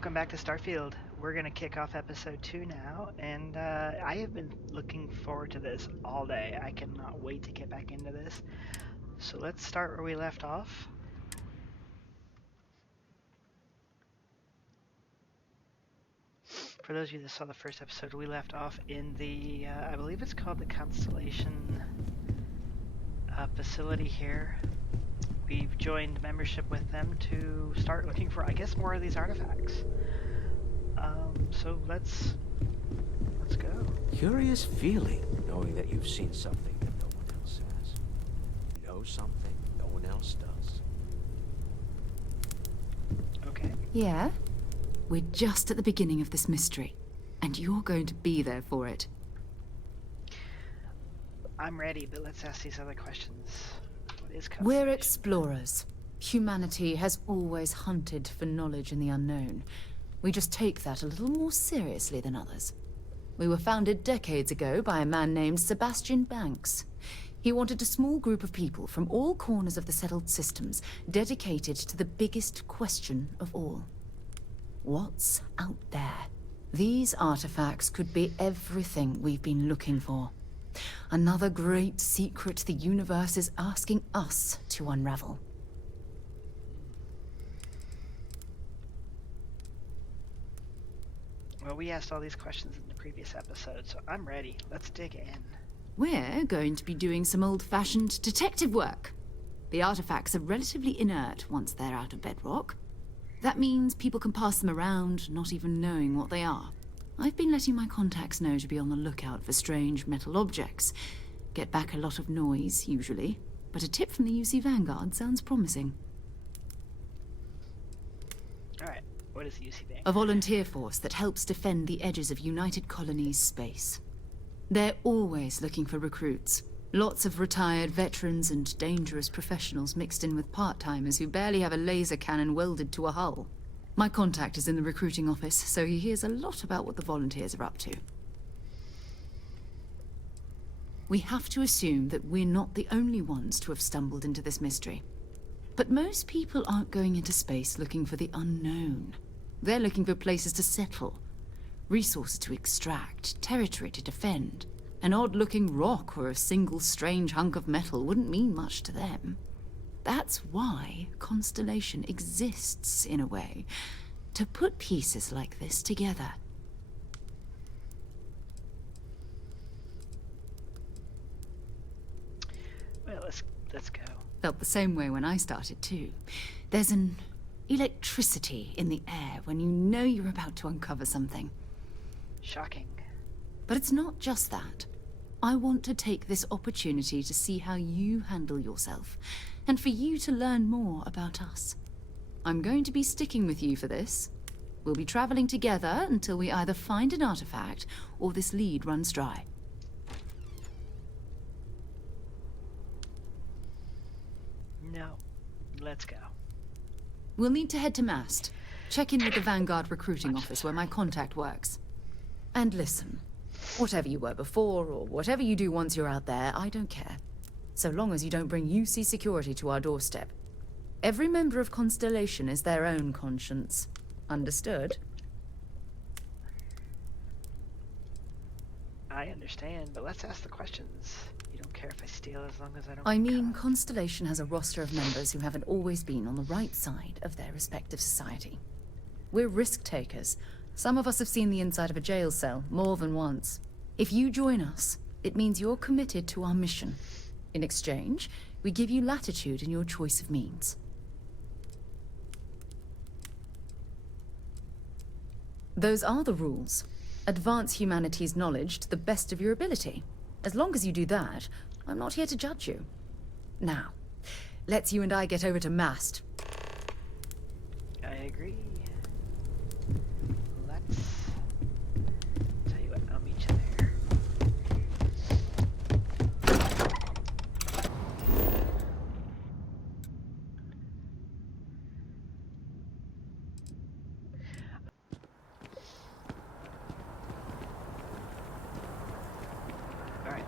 welcome back to Starfield. We're going to kick off episode 2 now, and I have been looking forward to this all day. I cannot wait to get back into this. So let's start where we left off. For those of you that saw the first episode, we left off in the, I believe it's called the Constellation facility here. We've joined membership with them to start looking for, I guess, more of these artifacts. So let's go. Curious feeling, knowing that you've seen something that no one else has. Know something no one else does. Okay. Yeah? We're just at the beginning of this mystery, and you're going to be there for it. I'm ready, but let's ask these other questions. What is Constellation? We're explorers. Humanity has always hunted for knowledge in the unknown. We just take that a little more seriously than others. We were founded decades ago by a man named Sebastian Banks. He wanted a small group of people from all corners of the settled systems dedicated to the biggest question of all. What's out there? These artifacts could be everything we've been looking for. Another great secret the universe is asking us to unravel. Well, we asked all these questions in the previous episode, so I'm ready. Let's dig in. We're going to be doing some old-fashioned detective work. The artifacts are relatively inert once they're out of bedrock. That means people can pass them around, not even knowing what they are. I've been letting my contacts know to be on the lookout for strange metal objects. Get back a lot of noise, usually, but a tip from the UC Vanguard sounds promising. Alright, what is the UC Vanguard? A volunteer force that helps defend the edges of United Colonies space. They're always looking for recruits. Lots of retired veterans and dangerous professionals mixed in with part-timers who barely have a laser cannon welded to a hull. My contact is in the recruiting office, so he hears a lot about what the volunteers are up to. We have to assume that we're not the only ones to have stumbled into this mystery. But most people aren't going into space looking for the unknown. They're looking for places to settle, resources to extract, territory to defend. An odd-looking rock or a single strange hunk of metal wouldn't mean much to them. That's why Constellation exists, in a way, to put pieces like this together. Well, let's go. Felt the same way when I started, too. There's an electricity in the air when you know you're about to uncover something. Shocking. But it's not just that. I want to take this opportunity to see how you handle yourself, and for you to learn more about us. I'm going to be sticking with you for this. We'll be traveling together until we either find an artifact or this lead runs dry. No. Let's go. We'll need to head to Mast. Check in with the Vanguard recruiting office where my contact works. And listen, whatever you were before or whatever you do once you're out there, I don't care. So long as you don't bring UC security to our doorstep. Every member of Constellation is their own conscience. Understood? I understand, but let's ask the questions. You don't care if I steal as long as I don't... I mean, Constellation has a roster of members who haven't always been on the right side of their respective society. We're risk-takers. Some of us have seen the inside of a jail cell more than once. If you join us, it means you're committed to our mission. In exchange, we give you latitude in your choice of means. Those are the rules. Advance humanity's knowledge to the best of your ability. As long as you do that, I'm not here to judge you. Now, let's you and I get over to Mast. I agree. Let's... Tell you what, I'll meet you there. Alright.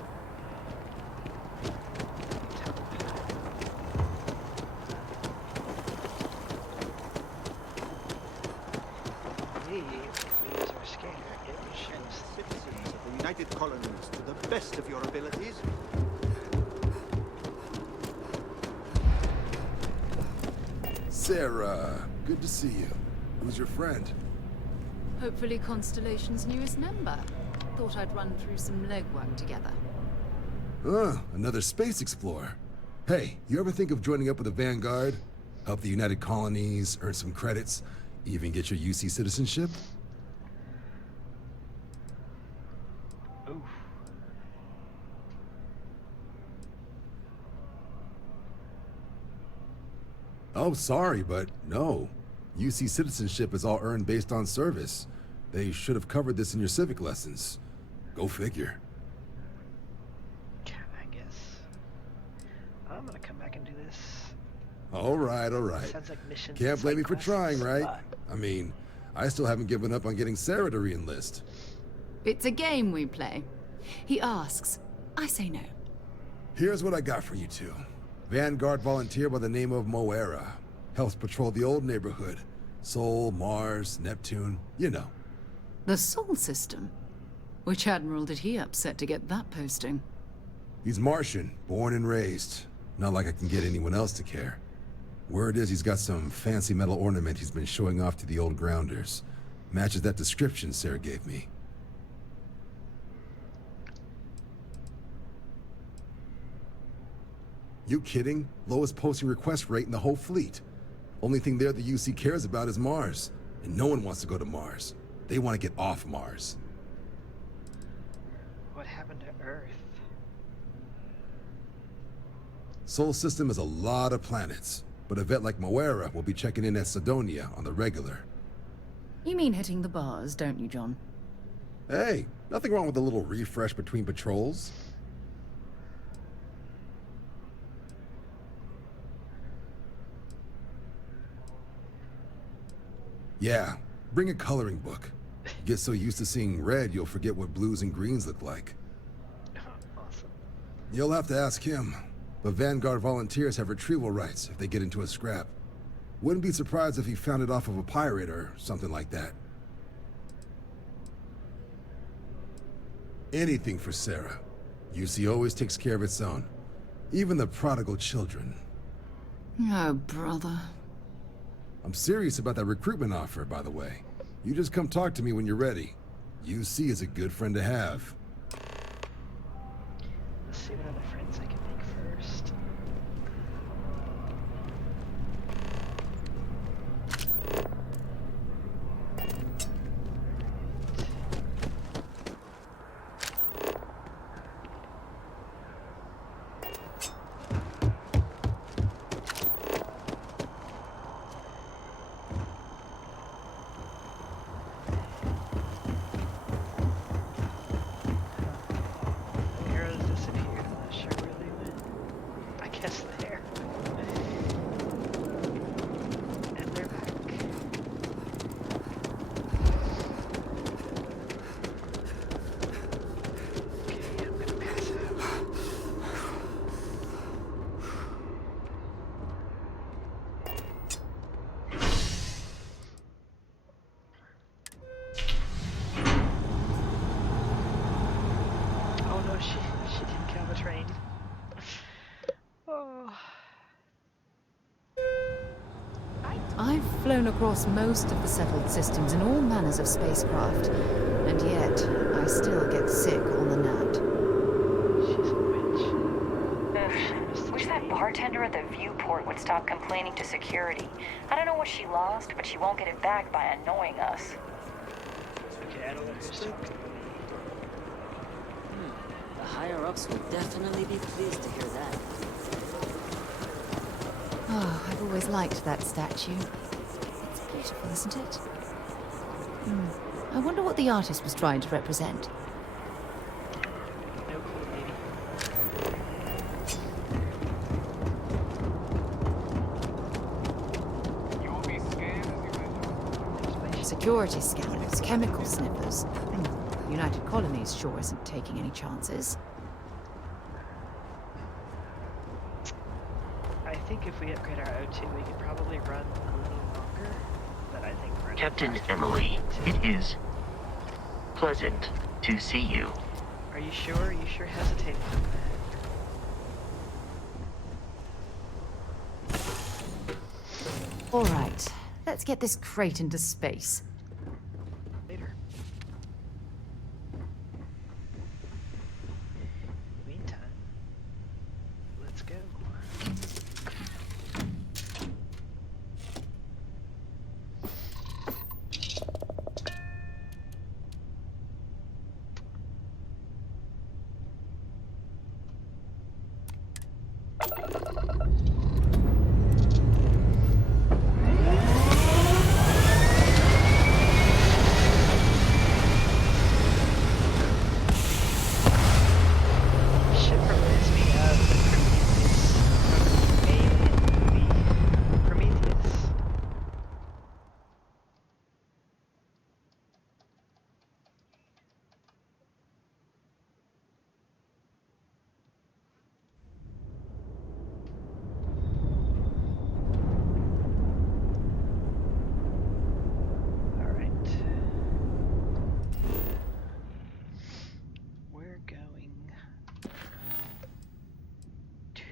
infected colonies to the best of your abilities. Sarah, good to see you. Who's your friend? Hopefully Constellation's newest member. Thought I'd run through some legwork together. Another space explorer. Hey, you ever think of joining up with the Vanguard? Help the United Colonies, earn some credits, even get your UC citizenship? Oof. Oh, sorry, but no. UC citizenship is all earned based on service. They should have covered this in your civic lessons. Go figure. I guess. I'm gonna come back and do this. All right. Sounds like missions. Can't and blame me side for quests, trying, right? but- I mean, I still haven't given up on getting Sarah to re-enlist. It's a game we play. He asks. I say no. Here's what I got for you two. Vanguard volunteer by the name of Moara. Helps patrol the old neighborhood. Sol, Mars, Neptune, you know. The Sol system? Which admiral did he upset to get that posting? He's Martian, born and raised. Not like I can get anyone else to care. Word is he's got some fancy metal ornament he's been showing off to the old grounders. Matches that description Sarah gave me. You kidding? Lowest posting request rate in the whole fleet. Only thing there the UC cares about is Mars. And no one wants to go to Mars. They want to get off Mars. What happened to Earth? Sol system is a lot of planets, but a vet like Moara will be checking in at Sidonia on the regular. You mean hitting the bars, don't you, John? Hey, nothing wrong with a little refresh between patrols. Yeah, bring a coloring book. You get so used to seeing red, you'll forget what blues and greens look like. Awesome. You'll have to ask him, but Vanguard volunteers have retrieval rights if they get into a scrap. Wouldn't be surprised if he found it off of a pirate or something like that. Anything for Sarah. UC always takes care of its own. Even the prodigal children. Oh, brother. I'm serious about that recruitment offer, by the way. You just come talk to me when you're ready. UC is a good friend to have. Let's see what other friends I can make first. Aguerro's disappeared. I'm not sure where they went. I guess there. And they're back. Okay, I'm gonna pass out. Oh no, she didn't kill the train. Oh. I've flown across most of the settled systems in all manners of spacecraft, and yet I still get sick on the gnat. She's a witch. Wish that bartender at the viewport would stop complaining to security. I don't know what she lost, but she won't get it back by annoying us. Okay, I don't know who's talking. The higher-ups will definitely be pleased to hear that. Oh, I've always liked that statue. It's beautiful, isn't it? I wonder what the artist was trying to represent. No clue, maybe. Security scanners, chemical sniffers. United Colonies sure isn't taking any chances. I think if we upgrade our O2, we could probably run a little longer. But I think we're Captain Emily, it is pleasant to see you. you sure? You sure hesitated on that. All right, let's get this crate into space. Later. Meantime, let's go. Shit reminds me of the Prometheus alien movie. Prometheus. Alright. We're going to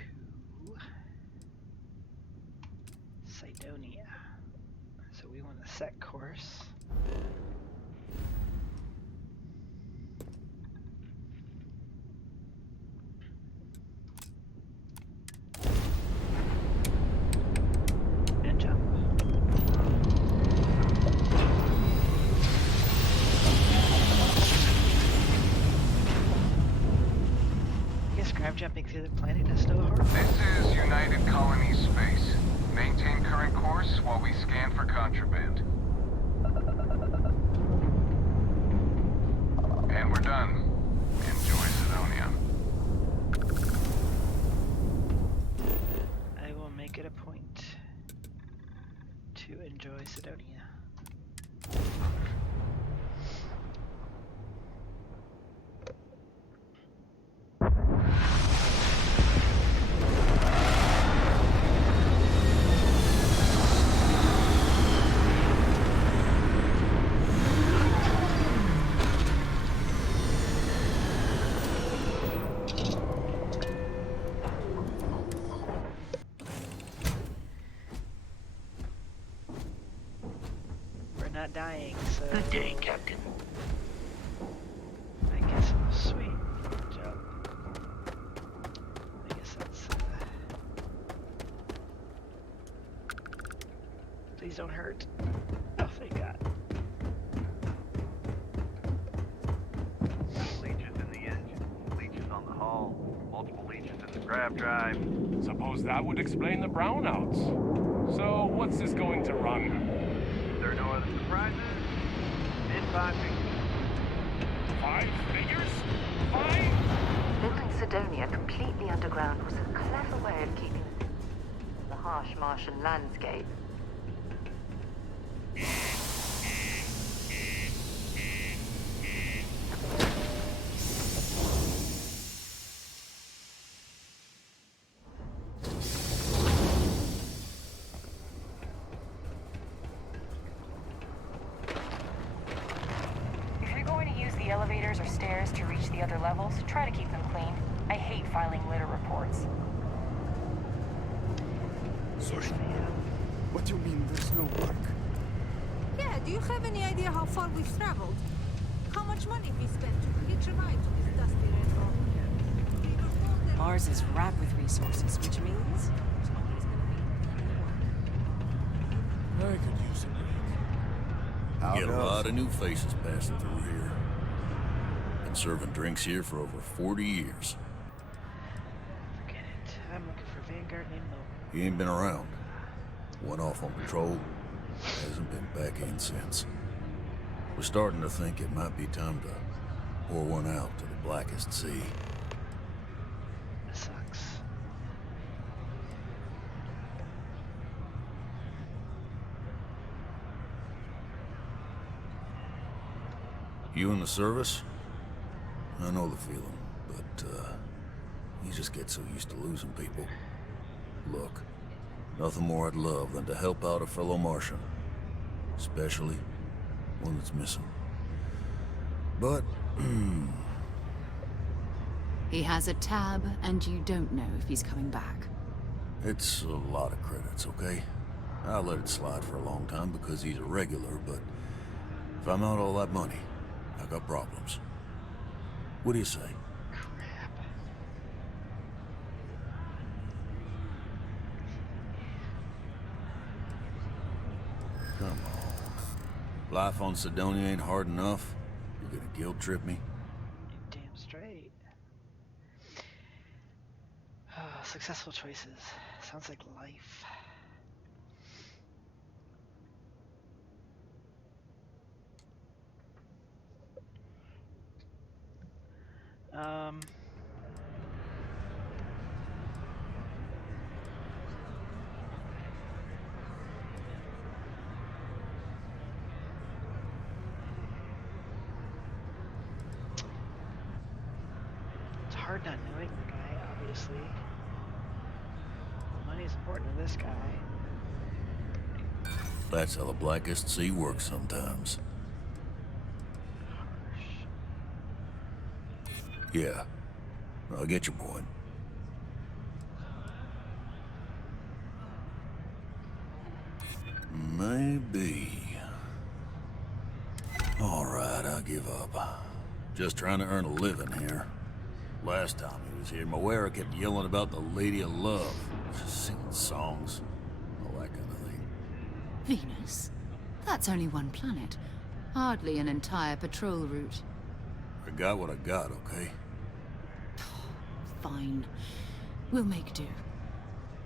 Cydonia. So we want to set course. And jump. I guess grab jumping through the planet is still hard. This is United Colony Space. Maintain current course while we scan for contraband. And we're done. Enjoy Sidonia. I will make it a point to enjoy Sidonia. We're not dying, so Good day, Captain. I guess I'll sweet jump. I guess that's please don't hurt. Oh, thank God. Leeches in the engine, leeches on the hull, multiple leeches in the grav drive. Suppose that would explain the brownouts. So, what's this going to run? There are no other surprises? Mid 5 figures. 5 figures? 5? Building Sidonia completely underground was a clever way of keeping the harsh Martian landscape. If you're going to use the elevators or stairs to reach the other levels, try to keep them clean. I hate filing litter reports. Yes, ma'am. What do you mean there's no work? Yeah, do you have any idea how far we've traveled? How much money we spent to hitch a ride to this dusty red rock? We were told that Mars is ripe with resources, which means somebody's gonna be. I could use a break. Get a lot of new faces passing through here. Been serving drinks here for over 40 years. Forget it. I'm looking for Vanguard and Mo. He ain't been around. Went off on patrol. Hasn't been back in since. We're starting to think it might be time to pour one out to the blackest sea. This sucks. You in the service? I know the feeling, but you just get so used to losing people. Look, nothing more I'd love than to help out a fellow Martian. Especially one that's missing. But, He has a tab, and you don't know if he's coming back. It's a lot of credits, okay? I'll let it slide for a long time because he's a regular, but if I'm out all that money, I got problems. What do you say? Come on. Life on Sidonia ain't hard enough. You gonna guilt trip me? Damn straight. Oh, successful choices. Sounds like life. It's hard not knowing the guy, obviously. Money's important to this guy. That's how the Blackest Sea works sometimes. Yeah, I get your point. Maybe. All right, I give up. Just trying to earn a living here. Last time he was here, Moara kept yelling about the Lady of Love, singing songs, all that kind of thing. Venus? That's only one planet. Hardly an entire patrol route. I got what I got, okay? Fine. We'll make do.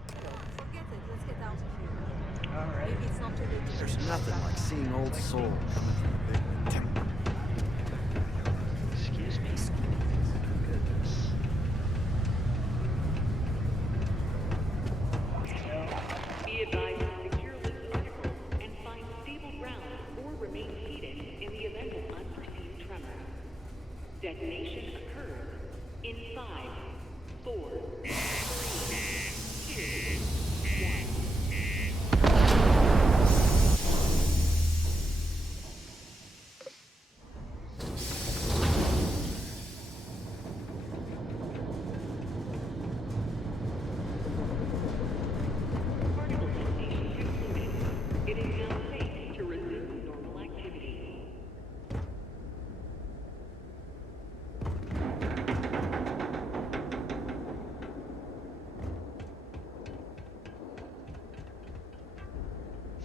Forget it. Let's get out of here. Alright. Maybe it's not too late to There's nothing like seeing old soul coming from a big temple. Excuse me. Goodness. Be advised to secure this article and find stable ground or remain seated in the event of unforeseen tremor. Detonation occurs in 5, 4, 3, 2, 1. Particle detonation concluded. It is now safe to resume normal activity.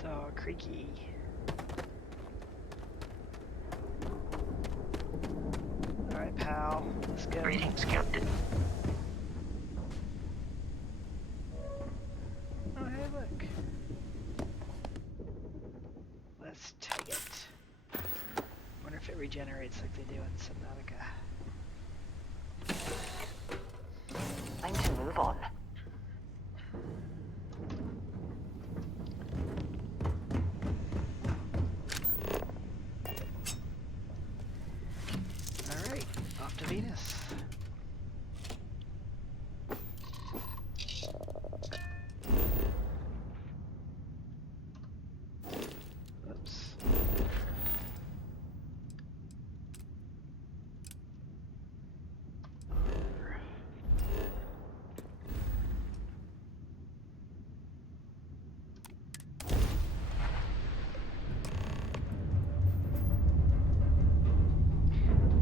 So creaky. Alright, pal. Let's go. Greetings, Captain. Oh, hey, look. Let's take it. Wonder if it regenerates like they do in Subnautica. Time to move on. Alright, off to Venus. Oops.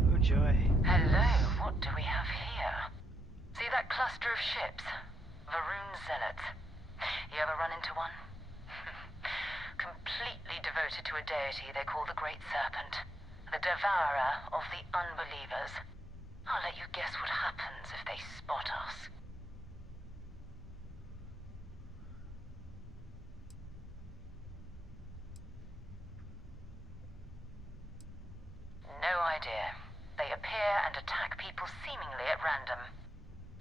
Oh joy. Hello, what do we have here? See that cluster of ships? Varun Zealots. You ever run into one? Completely devoted to a deity they call the Great Serpent. The devourer of the unbelievers. I'll let you guess what happens if they spot us. No idea. They appear and attack people seemingly at random.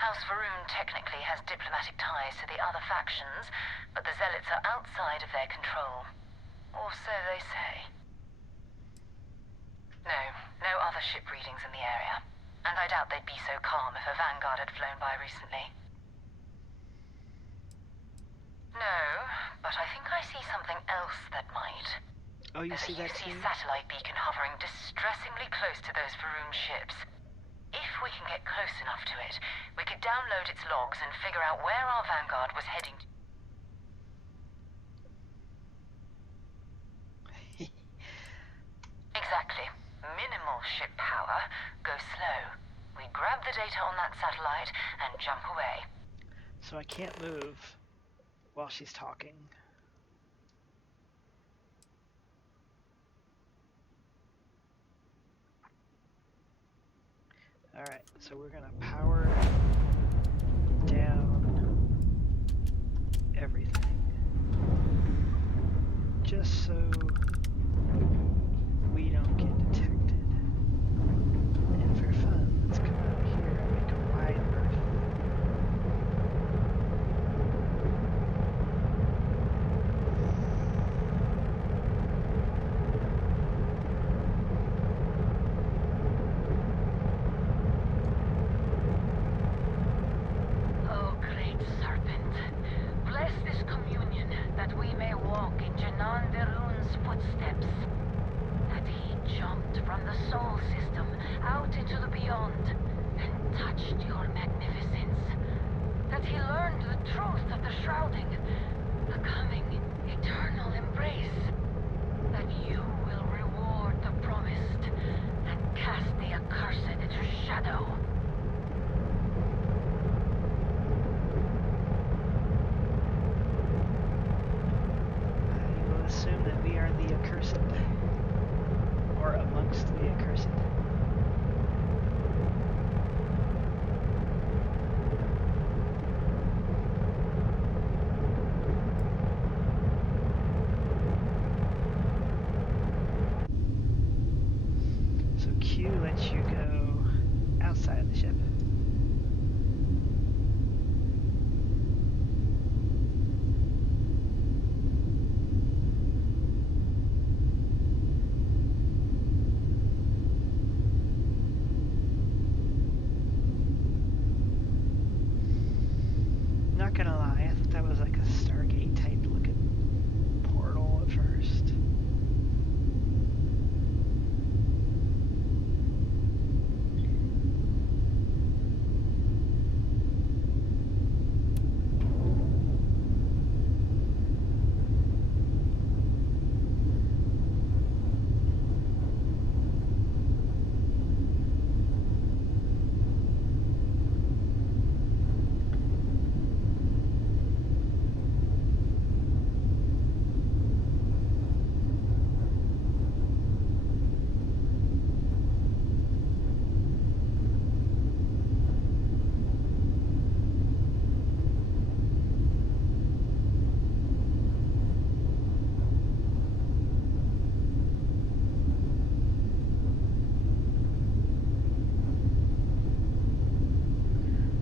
House Varun technically has diplomatic ties to the other factions, but the Zealots are outside of their control. Or so they say. No other ship readings in the area. And I doubt they'd be so calm if a Vanguard had flown by recently. No, but I think I see something else that might. Oh, you There's see a that UC too? satellite beacon hovering distressingly close to those Varun ships. If we can get close enough to it, we could download its logs and figure out where our vanguard was heading to. Exactly. Minimal ship power, go slow. We grab the data on that satellite and jump away. So I can't move while she's talking. Alright, so we're gonna power down everything. Just so we don't get detected. And for fun, let's come out here and make a wide berth. Oh, great serpent, bless this communion that we may walk in Janan Derun's footsteps. That he jumped from the soul system out into the beyond and touched your magnificence. That he learned the truth of the shrouding, the coming eternal embrace. That you will reward the promised and cast the accursed into shadow. I will assume that we are the accursed. Or amongst the accursed. So Q lets you go outside of the ship. Not gonna lie, I thought that was like a Stargate type looking portal at first.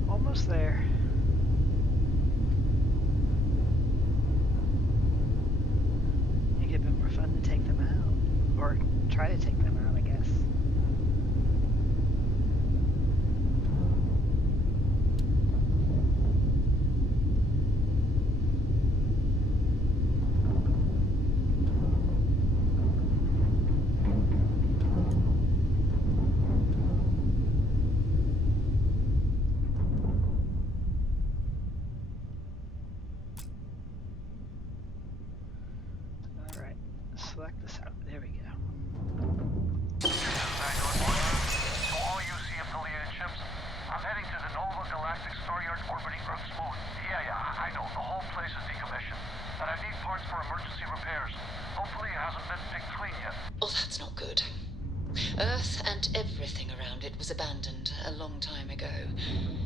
Almost there. Make it a bit more fun to take them out. Or try to take them out, I guess. Alright, select this out. There we go. To all UC-affiliated ships, I'm heading to the Nova Galactic Star Yard orbiting Earth's moon. Yeah, I know. The whole place is decommissioned. And I need parts for emergency repairs. Hopefully it hasn't been picked clean yet. Oh, that's not good. Earth and everything around it was abandoned a long time ago.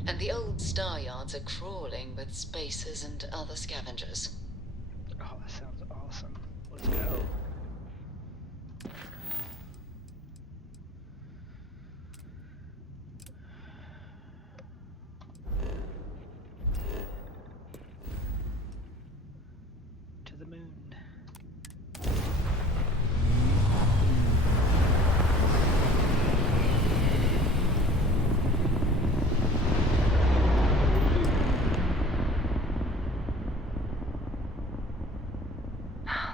And the old star yards are crawling with spacers and other scavengers. Oh, that sounds awesome. Let's go. To the moon.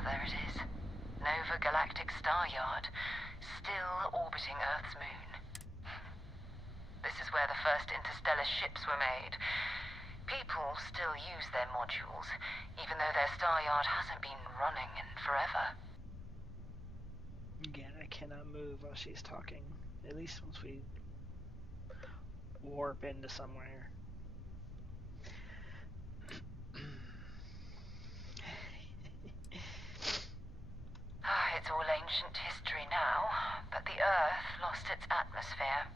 There it is. Nova Galactic Star Yard, still orbiting Earth's moon. This is where the first interstellar ships were made. People still use their modules, even though their star yard hasn't been running in forever. Again, I cannot move while she's talking. At least once we warp into somewhere. It's all ancient history now, but the Earth lost its atmosphere.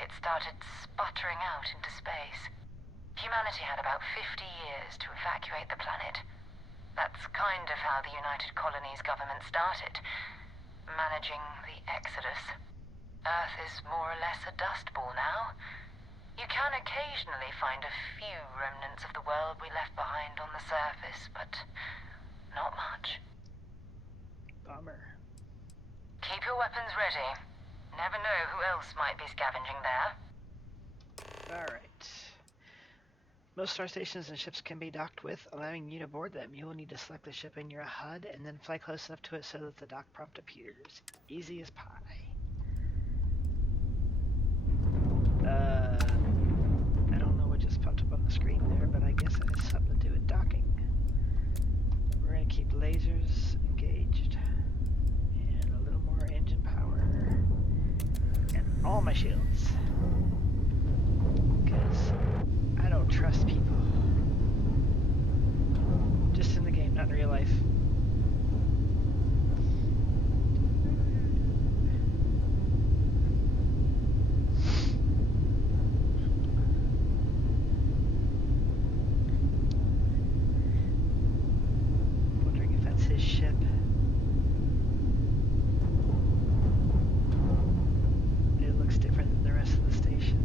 It started sputtering out into space. Humanity had about 50 years to evacuate the planet. That's kind of how the United Colonies government started, managing the exodus. Earth is more or less a dust ball now. You can occasionally find a few remnants of the world we left behind on the surface, but not much. Bummer. Keep your weapons ready. Never know who else might be scavenging there. Alright. Most star stations and ships can be docked with, allowing you to board them. You will need to select the ship in your HUD and then fly close enough to it so that the dock prompt appears. Easy as pie. I don't know what just popped up on the screen there, but I guess it has something to do with docking. We're going to keep lasers engaged. And a little more engine power. And all my shields. Because I don't trust people. Just in the game, not in real life. Wondering if that's his ship. It looks different than the rest of the station.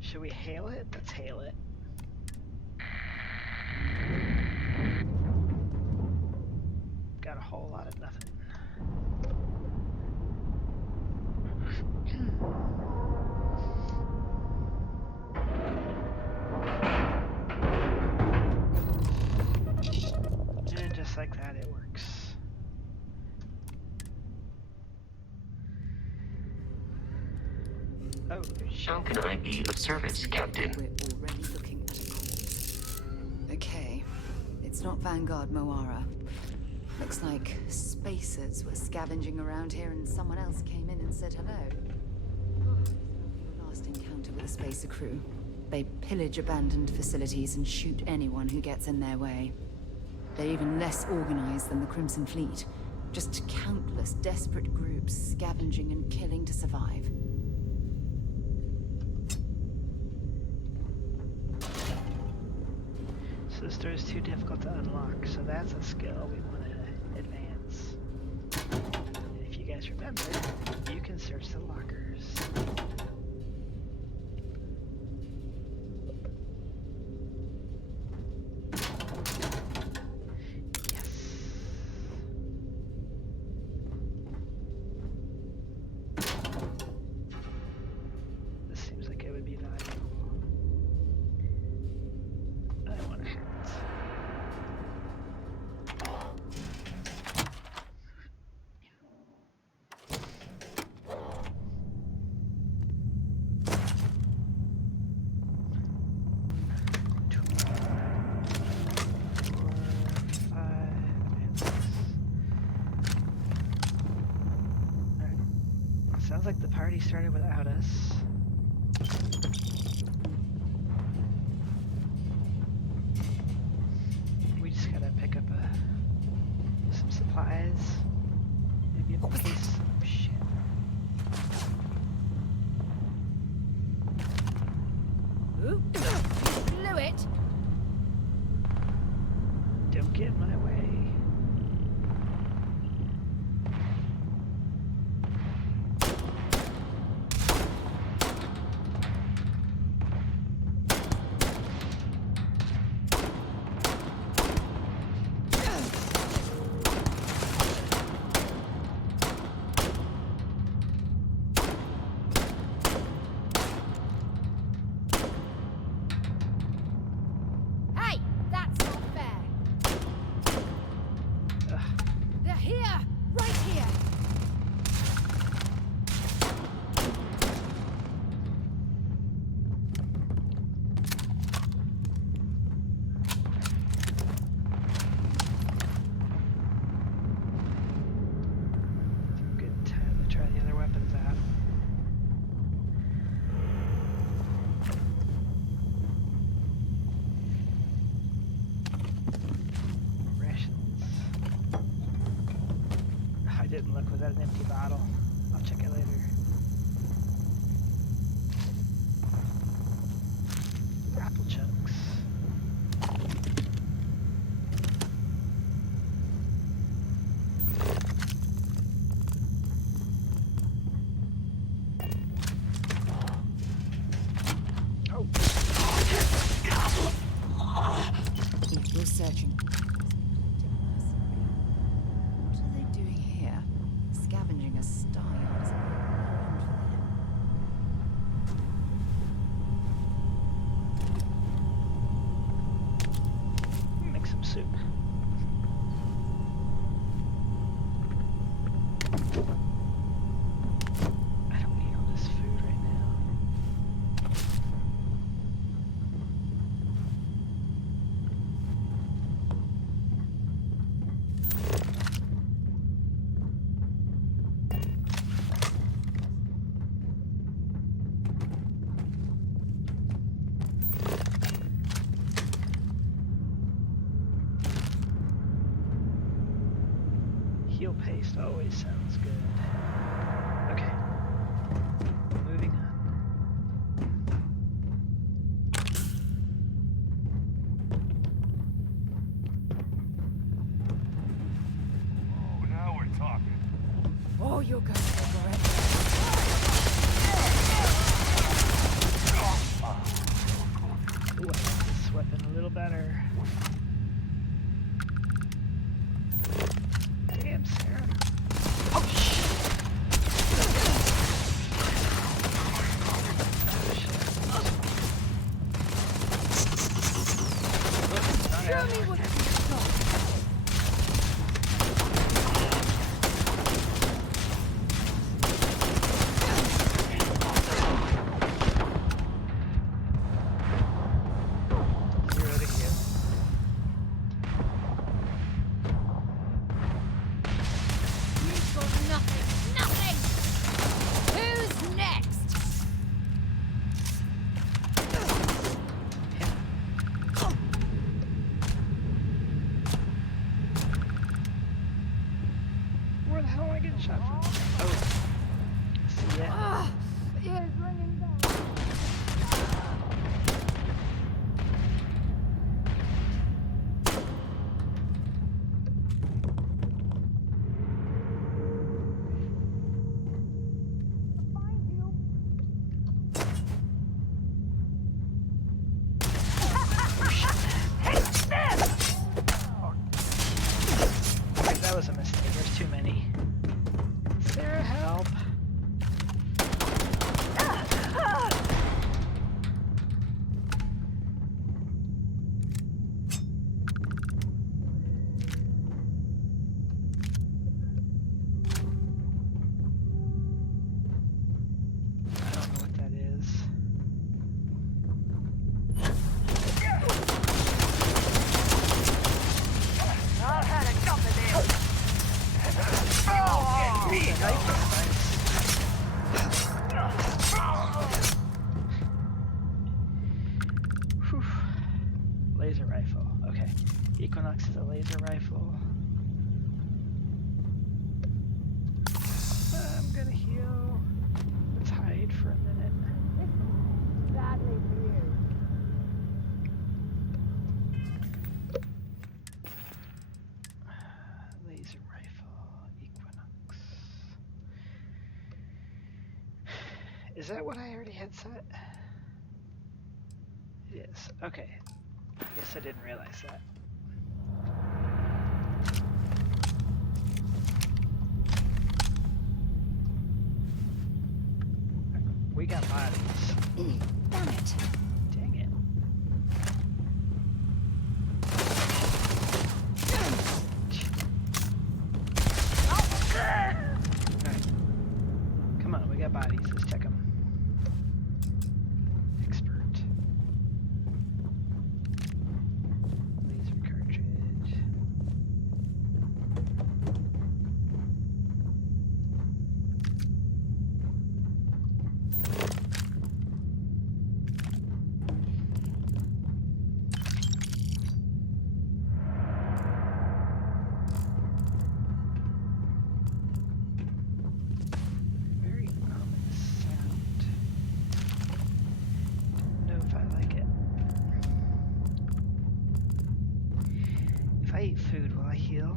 Should we hail it? Let's hail it. Got a whole lot of nothing. And just like that, it works. Oh, shit. How can I be of service, Captain? We're already looking at a course. Okay. It's not Vanguard Moara. Looks like spacers were scavenging around here and someone else came in and said hello. Your last encounter with a spacer crew. They pillage abandoned facilities and shoot anyone who gets in their way. They're even less organized than the Crimson Fleet. Just countless desperate groups scavenging and killing to survive. So this door is too difficult to unlock, so that's a skill we want to advance. And if you guys remember, you can search the lockers. This seems like it would be valuable. I want to hat. Sounds like the party started without us. We just gotta pick up some supplies. Maybe a case. Oh shit. Ooh. Barrett! Don't get in my way. Hey! That's not fair! They're here! Right here! Good time to try the other weapons out. Rations. I didn't look. Was that an empty bottle? I'll check it later. Apple chunks. Oh. Keep your searching. What are they doing here? Scavenging a star yard is known for them. Make some soup. I don't need all this food right now. Heal paste always sounds good. Okay. Moving on. Oh, now we're talking. Oh, you're going to Barrett. Ooh, I like this weapon a little better. Damn, Sarah. Oh, shit. Show me what you've got. Zero to hit. You've got nothing. Nothing! Who's next? Where the hell am I getting shot from? Oh. See ya. Ah, ears ringing bells. That was a mistake. There's too many. Sarah, help. I don't know what that is. I've had enough of this. Ooh, the knife is nice. Whew. Laser rifle. Okay. Equinox is a laser rifle. I'm gonna heal. Let's hide for a minute. Badly for you. Is that what I already had set? It is. Okay. I guess I didn't realize that. We got bodies. Damn it. Dang it. Alright. Come on, we got bodies. Let's check them. Expert. Laser cartridge. Very ominous sound. Don't know if I like it. If I eat food, will I heal?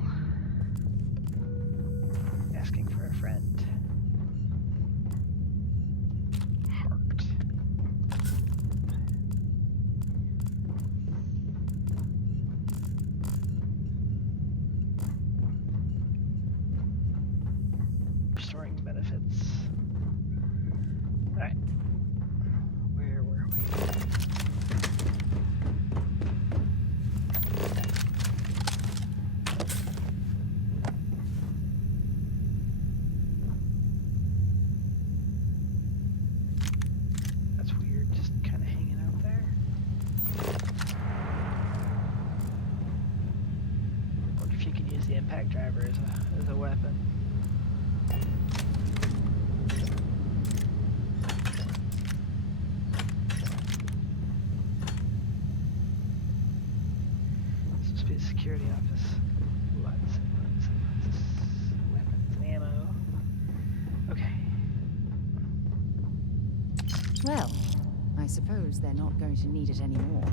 Asking for a friend. Heart. Restoring benefits. Alright. Where were we? That's weird, just kind of hanging out there. Wonder if you could use the impact driver as a weapon. This must be a security office. Lots and weapons and ammo. Okay. Well, I suppose they're not going to need it anymore.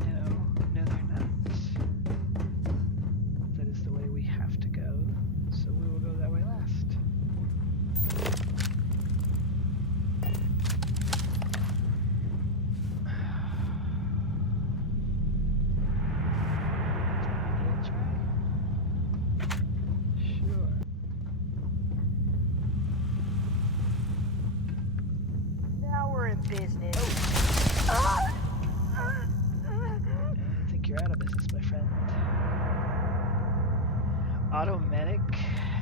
No, they're not. That is the way we have to go, so we will go that way last. Let's try. Sure. Now we're in business. I think you're out of business, my friend. Automatic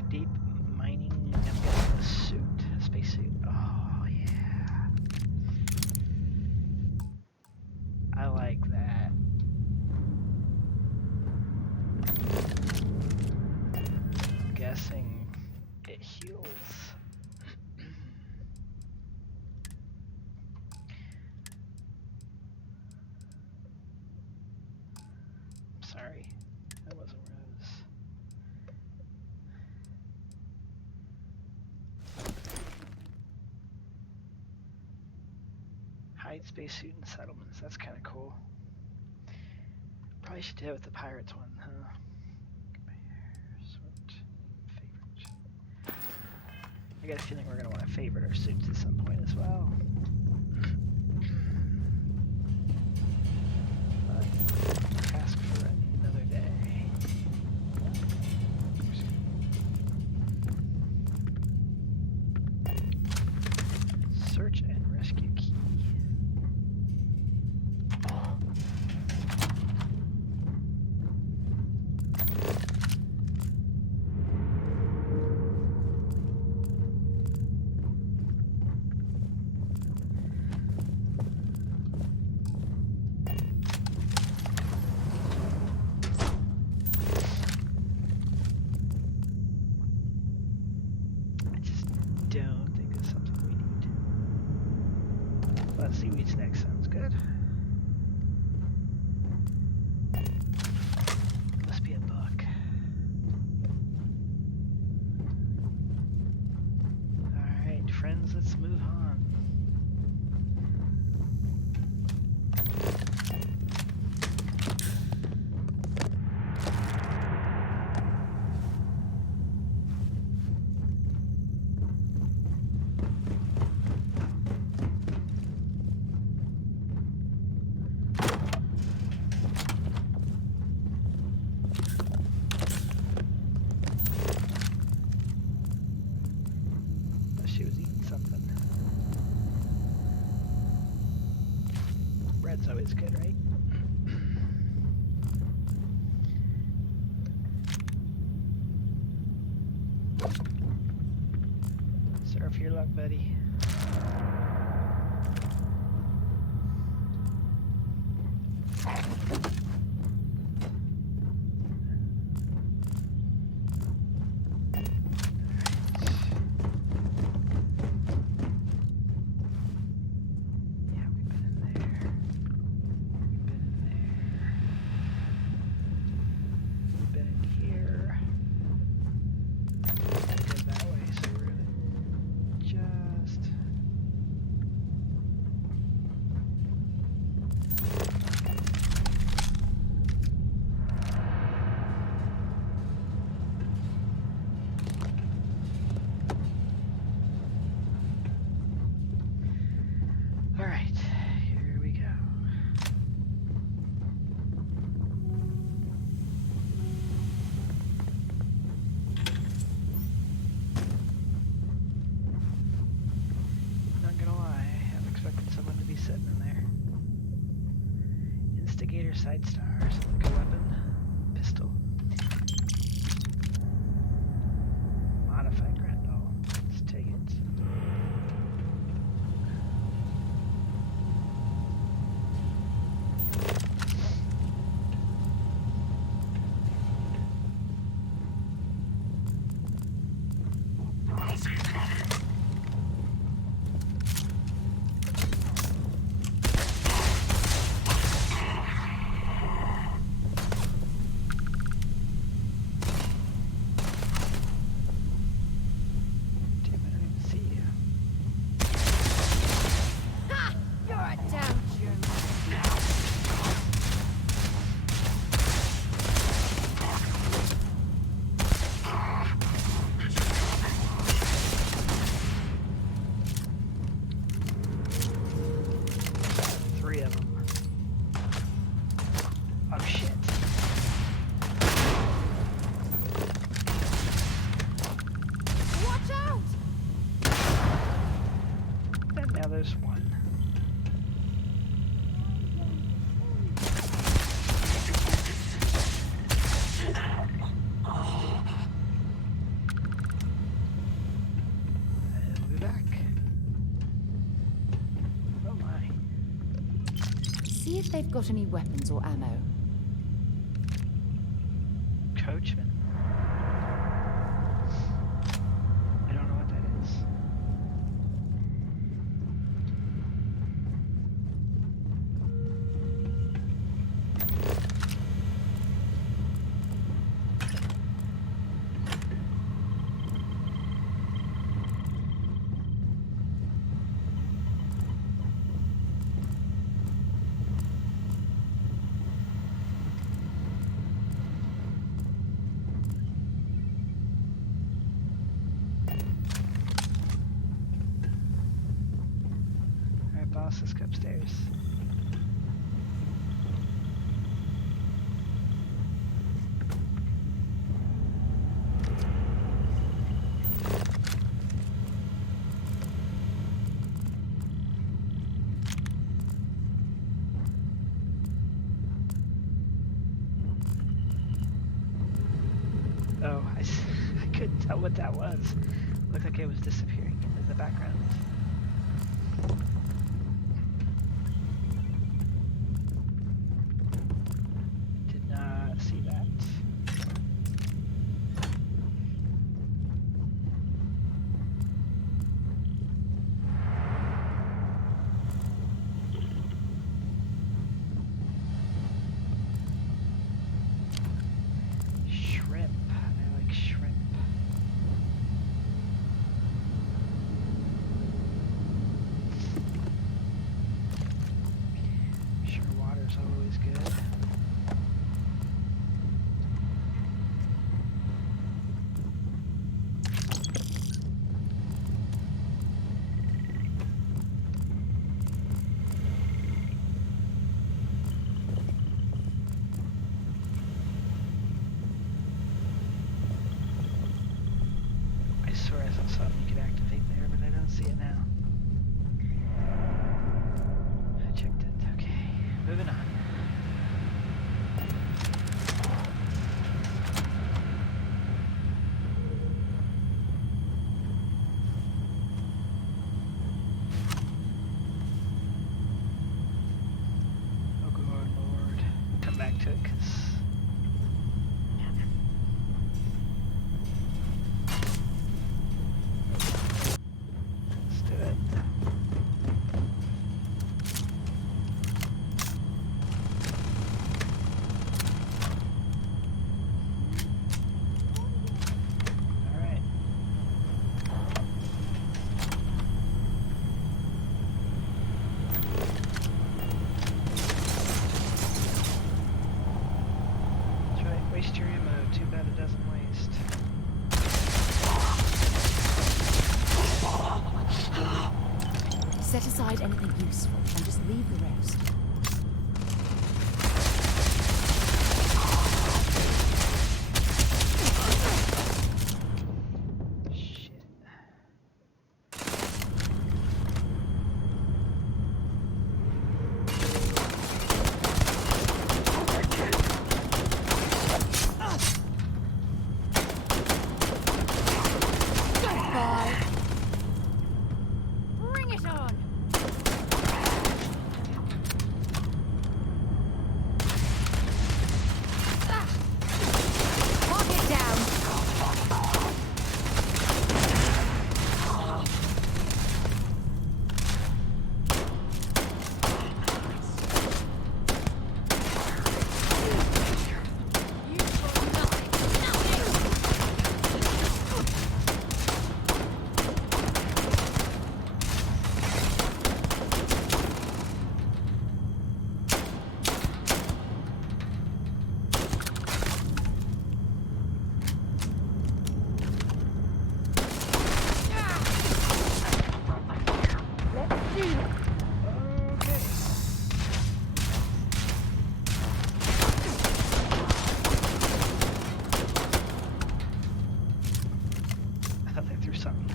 deep mining. I'm getting a suit, a spacesuit. Oh yeah, I like that. I'm guessing it heals. Sorry, that wasn't Rose. Hide spacesuit and settlements. That's kind of cool. Probably should do it with the pirates one, huh? Sort favorite. I got a feeling we're gonna want to favorite our suits at some point as well. But ask for another day. Search and rescue key. I just don't think it's something we need. But seaweed's next sounds good. Must be a book. Alright, friends, let's move on. Red's always good, right? Surf your luck, buddy. Side star, so like a weapon, pistol, modified Grendel. Let's take it. There's one. And we'll be back. Oh my. See if they've got any weapons or ammo. Coachman. I don't know what that is. Let's go upstairs. Oh, I couldn't tell what that was. Looked like it was disappearing in the background. See it now. I checked it, okay. moving on. Oh, good Lord. Come back to it, 'cause... Let's do it. Alright. That's right, waste your ammo. Too bad it doesn't waste. Set aside anything useful and just leave the rest. Shit. Goodbye. Bring it on. Lock it down. You've got nothing. Let's do it. Okay. I thought they threw something.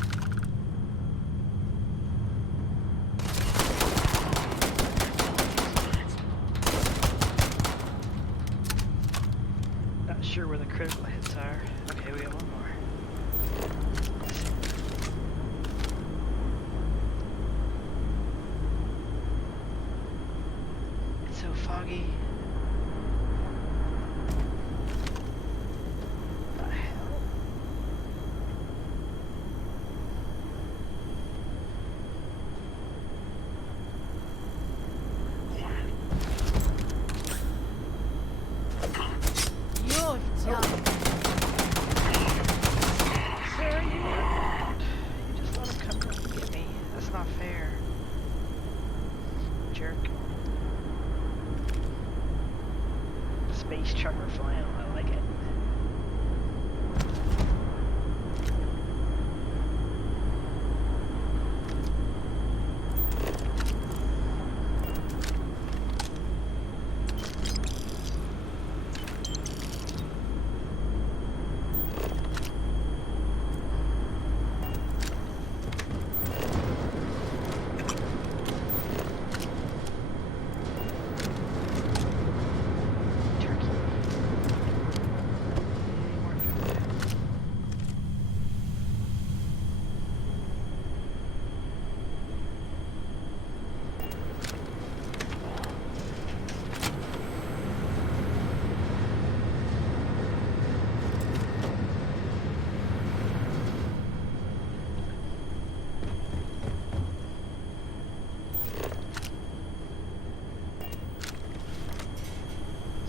Not sure where the critical hits are. Okay, we got one more. It's so foggy. The hell? You're done. Sir, you just let him come and get me. That's not fair. Jerk. Space trucker flannel, I like it. Turkey. More food.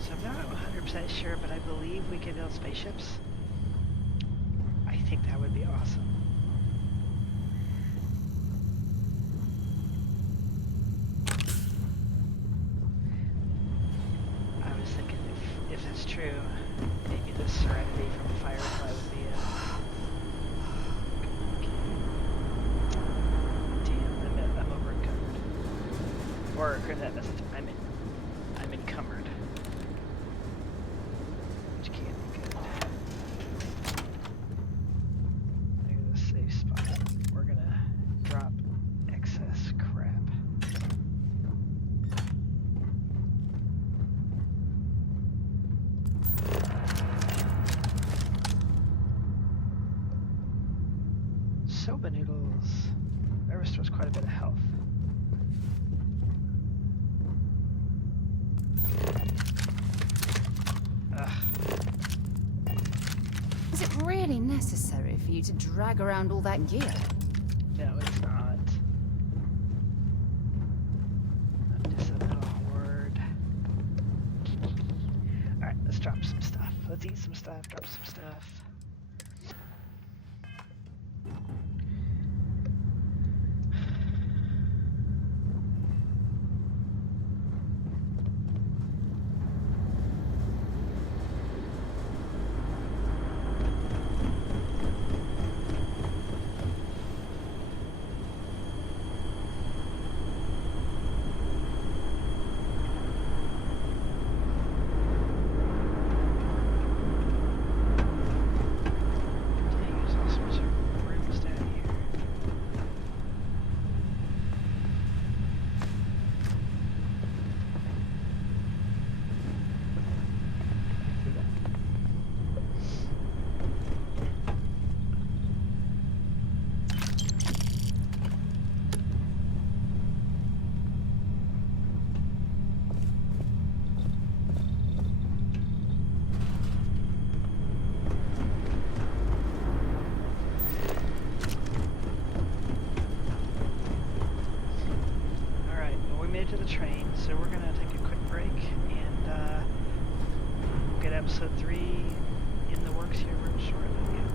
So I'm not 100% sure, but I believe we could build spaceships. I think that would be awesome. I was thinking if that's true, maybe the Serenity from Firefly would be a... Damn, I'm over encumbered. Or I'm encumbered. Which can't be good. Look at this safe spot. We're gonna drop excess crap. ramen noodles. That restores quite a bit of health. Ugh. Is it really necessary for you to drag around all that gear? No, it's not. Just a little word. Alright, let's drop some stuff. Let's eat some stuff, drop some stuff. To the train, so we're gonna take a quick break and we'll get episode 3 in the works here real shortly.